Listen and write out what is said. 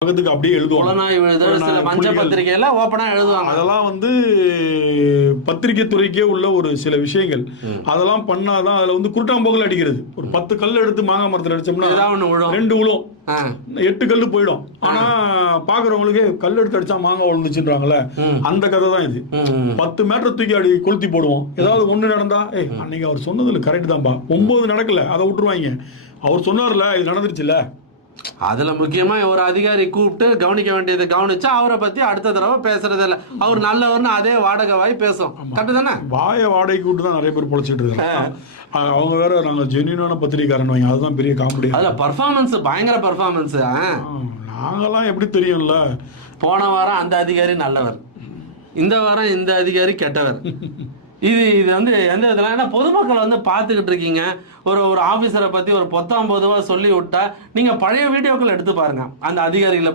பக்கத்துக்கு அப்படியே எழுதுவாங்க. மஞ்ச. பத்திரிகையில ஓப்பனா அதெல்லாம் வந்து பத்திரிகை துறைக்கே உள்ள ஒரு சில விஷயங்கள். அதெல்லாம் பண்ணாதான் அதுல வந்து குருட்டாம்போக்கல் அடிக்கிறது. ஒரு பத்து கல் எடுத்து மாங்காய் மரத்துல அடிச்சோம்னா ரெண்டு ஆ. எட்டு கல்லு போயிடும். ஆனா பாக்குறவங்களுக்கு கல் எடுத்து அடிச்சா மாங்காய் விழுந்துச்சுன்றாங்கல்ல. அந்த கதை தான் இது. பத்து மீட்டர் தூக்கி அடி கொளுத்தி போடுவோம். ஏதாவது ஒண்ணு நடந்தா ஏய் அன்னைக்கு அவர் சொன்னதுல கரெக்ட் தான்ப்பா ஒன்பது நடக்கல. அதை விட்டுருவாங்க. அவர் சொன்னார்ல இது நடந்துருச்சுல அதுல முக்கியமா ஒரு அதிகாரி கூப்பிட்டு கவனிக்க வேண்டியதை கவனிச்சா அவரை பத்தி அடுத்த தடவை பேசுறது இல்ல. அவர் நல்லவர்னு அதே வாடகை வாய் பேசும் கரெக்டு தானே? வாய வாடகைக்கு விட்டு தான் நிறைய பேர் பொழைச்சிட்டு இருக்காங்க. அவங்க வேற நாங்க ஜென்யூனான பத்திரிக்காரன் வைங்க. அதுதான் பெரிய காமெடி அதுல பர்ஃபார்மன்ஸ் பயங்கர பர்ஃபார்மன்ஸ் நாங்கெல்லாம் எப்படி தெரியும்ல? போன வாரம் அந்த அதிகாரி நல்லவர். இந்த வாரம் இந்த அதிகாரி கெட்டவர். இது இது வந்து எந்த விதத்தில்? ஏன்னா பொதுமக்கள் வந்து பார்த்துக்கிட்டு இருக்கீங்க. ஒரு ஒரு ஆஃபீஸரை பற்றி ஒரு பொத்தாம் பொதுவாக சொல்லி விட்டா நீங்கள் பழைய வீடியோக்கள் எடுத்து பாருங்கள் அந்த அதிகாரிகளை